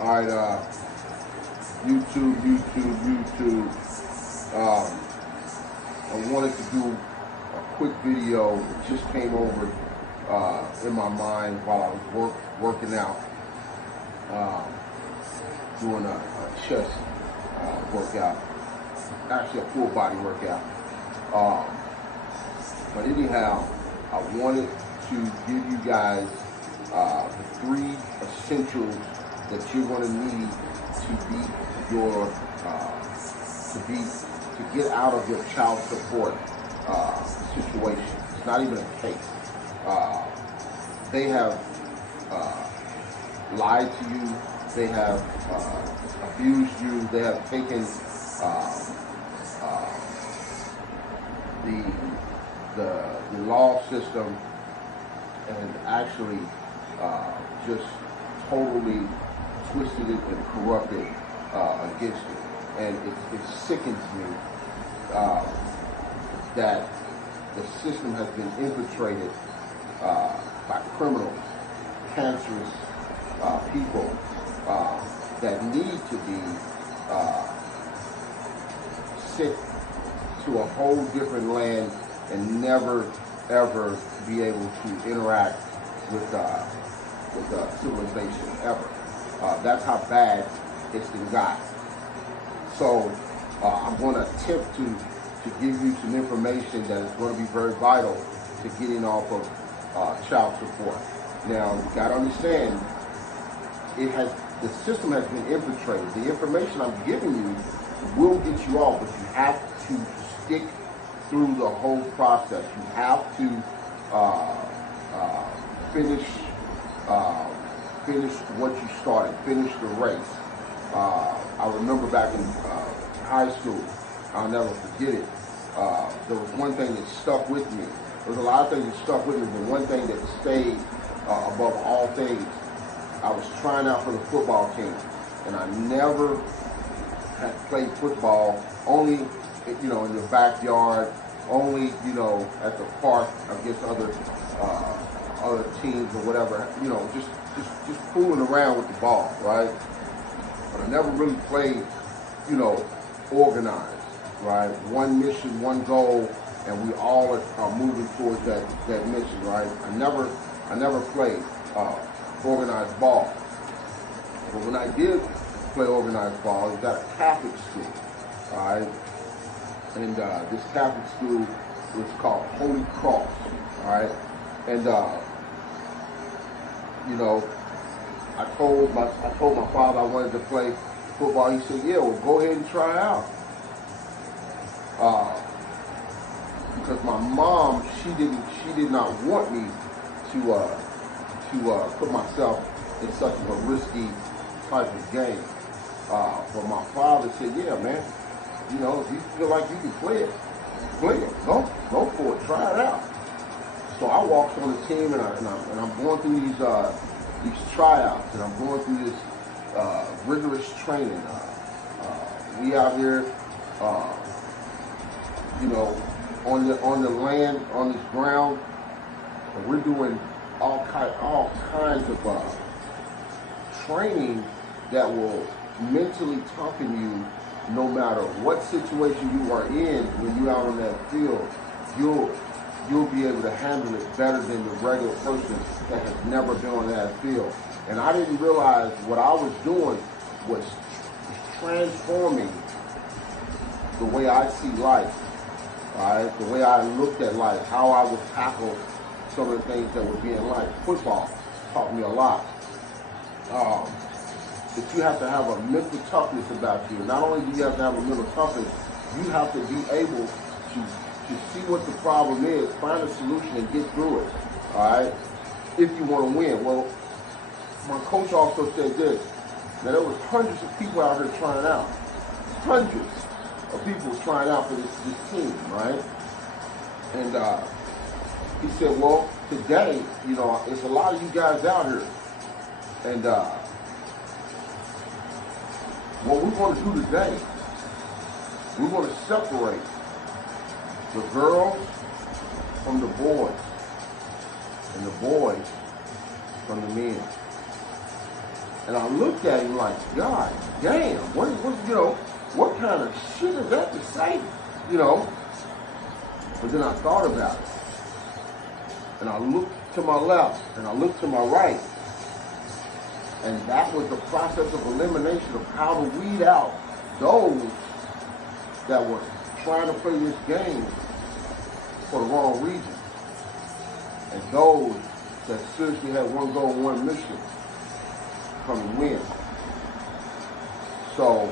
All right, YouTube. I wanted to do a quick video that just came over in my mind while I was working out, doing a chest workout, actually a full body workout. But anyhow, I wanted to give you guys the 3 essentials that you're going to need to beat your to get out of your child support situation. It's not even a case. They have lied to you. They have abused you. They have taken the law system and actually just totally twisted it and corrupted against it. And it sickens me that the system has been infiltrated by criminals, cancerous people that need to be sent to a whole different land and never ever be able to interact with civilization ever. That's how bad it's been got. So I'm going to attempt to give you some information that is going to be very vital to getting off of child support. Now, you got to understand, the system has been infiltrated. The information I'm giving you will get you off, but you have to stick through the whole process. You have to finish what you started, finish the race. I remember back in high school, I'll never forget it. There was one thing that stuck with me. There was a lot of things that stuck with me, but one thing that stayed above all things, I was trying out for the football team, and I never had played football, only in the backyard, only at the park against other teams or whatever, just fooling around with the ball, right? But I never really played, organized, right? One mission, one goal, and we all are moving towards that mission, right? I never played organized ball. But when I did play organized ball, it was at a Catholic school, all right? And this Catholic school was called Holy Cross, all right? And I told my father I wanted to play football. He said, "Yeah, well, go ahead and try out." Because my mom, she did not want me to put myself in such a risky type of game. But my father said, "Yeah, man, if you feel like you can play it, go for it, try it out." So I walked on the team, and I'm going through these tryouts, and I'm going through this rigorous training. We out here, on the land, on this ground, and we're doing all kinds of training that will mentally toughen you. No matter what situation you are in, when you're out on that field, you'll be able to handle it better than the regular person that has never been on that field. And I didn't realize what I was doing was transforming the way I see life, right? The way I looked at life, how I would tackle some of the things that would be in life. Football taught me a lot. That you have to have a mental toughness about you. Not only do you have to have a mental toughness, you have to be able to see what the problem is, find a solution, and get through it, all right, if you want to win. Well, my coach also said this, that there was hundreds of people out here trying out. Hundreds of people trying out for this team, right? And he said, well, today, it's a lot of you guys out here. And what we're going to do today, we're going to separate the girls from the boys, and the boys from the men. And I looked at him like, God damn, what kind of shit is that to say? But then I thought about it. And I looked to my left and I looked to my right. And that was the process of elimination of how to weed out those that were trying to play this game for the wrong reason. And those that seriously had one goal, one mission, come and win. So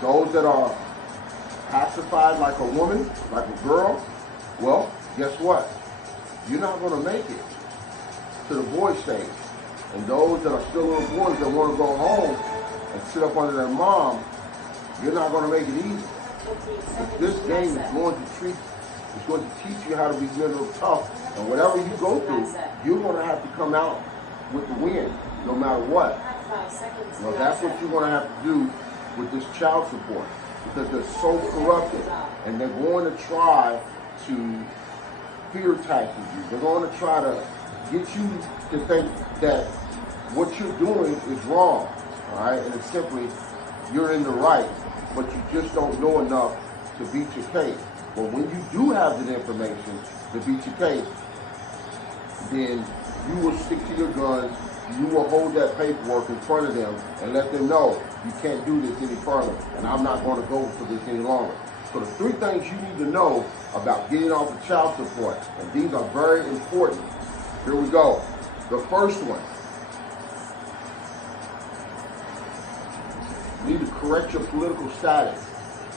those that are pacified like a woman, like a girl, well, guess what? You're not going to make it to the boy stage. And those that are still little boys that want to go home and sit up under their mom, you're not going to make it easy. But this game is going to teach you how to be mentally tough. And whatever you go through, you're going to have to come out with the win, no matter what. Well, that's what you're going to have to do with this child support, because they're so corrupted, and they're going to try to fear tactic you. They're going to try to get you to think that what you're doing is wrong, all right? And it's simply, you're in the right, but you just don't know enough to beat your case. But when you do have the information to beat your case, then you will stick to your guns, you will hold that paperwork in front of them and let them know you can't do this any further, and I'm not going to go for this any longer. So the 3 things you need to know about getting off of child support, and these are very important. Here we go. The first one, you need to correct your political status.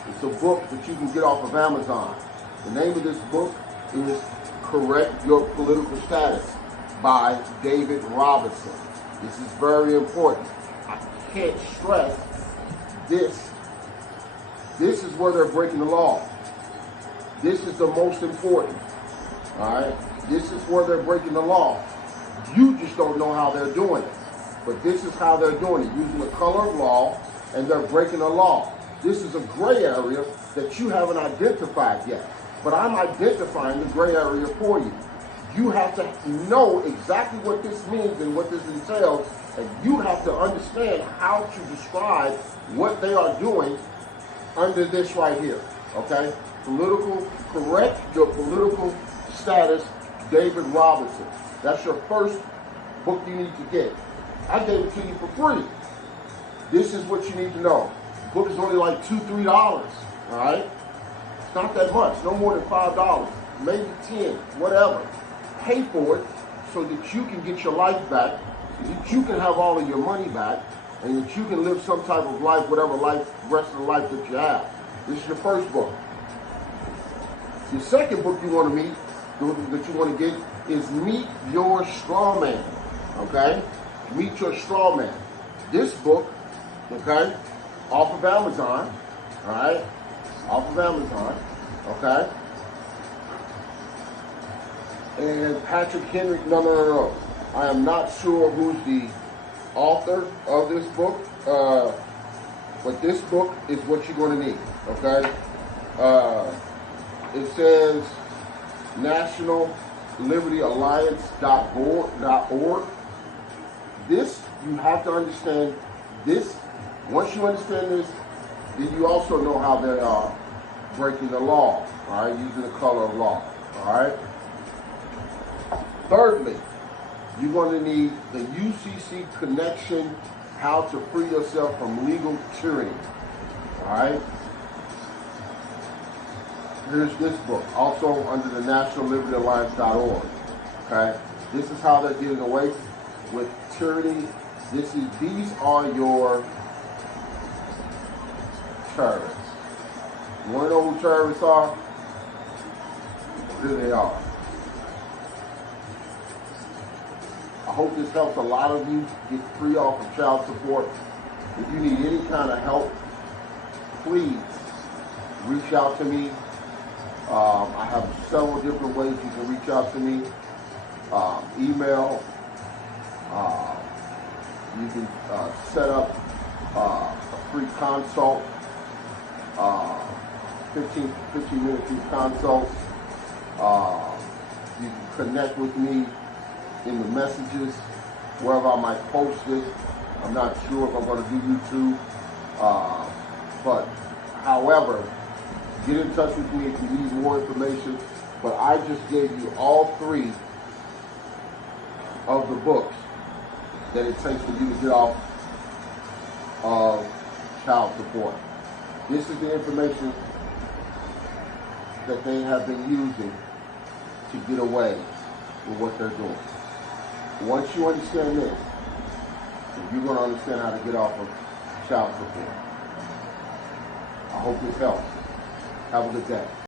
It's a book that you can get off of Amazon. The name of this book is Correct Your Political Status by David Robinson. This is very important. I can't stress this. This is where they're breaking the law. This is the most important. All right? This is where they're breaking the law. You just don't know how they're doing it. But this is how they're doing it, using the color of law, and they're breaking the law. This is a gray area that you haven't identified yet. But I'm identifying the gray area for you. You have to know exactly what this means and what this entails, and you have to understand how to describe what they are doing under this right here, okay? Correct your political status, David Robinson. That's your first book you need to get. I gave it to you for free. This is what you need to know. The book is only like $2, $3, all right? It's not that much, no more than $5, maybe 10, whatever. Pay for it so that you can get your life back, so that you can have all of your money back, and that you can live some type of life, whatever life, rest of the life that you have. This is your first book. The second book you want to meet, that you want to get, is Meet Your Straw Man, okay? Meet Your Straw Man. This book, okay, off of Amazon, all right? Off of Amazon, okay? And Patrick Henry, no. I am not sure who's the author of this book, but this book is what you're going to need, okay? It says National Liberty Alliance.org. This, you have to understand this. Once you understand this, then you also know how they are breaking the law, all right, using the color of law, all right? Thirdly, you're going to need the UCC Connection, How to Free Yourself from Legal Tyranny, all right? Here's this book, also under the National Liberty Alliance.org, okay? This is how they're getting away with tyranny. These are your terrorists. You want to know who terrorists are? Here they are. I hope this helps a lot of you get free off of child support. If you need any kind of help, please reach out to me. I have several different ways you can reach out to me. Email. You can set up a free consult, 15-minute free consult. You can connect with me in the messages, wherever I might post it. I'm not sure if I'm going to do YouTube. But, however, get in touch with me if you need more information. But I just gave you all 3 of the books that it takes for you to get off of child support. This is the information that they have been using to get away with what they're doing. Once you understand this, you're going to understand how to get off of child support. I hope this helps. Have a good day.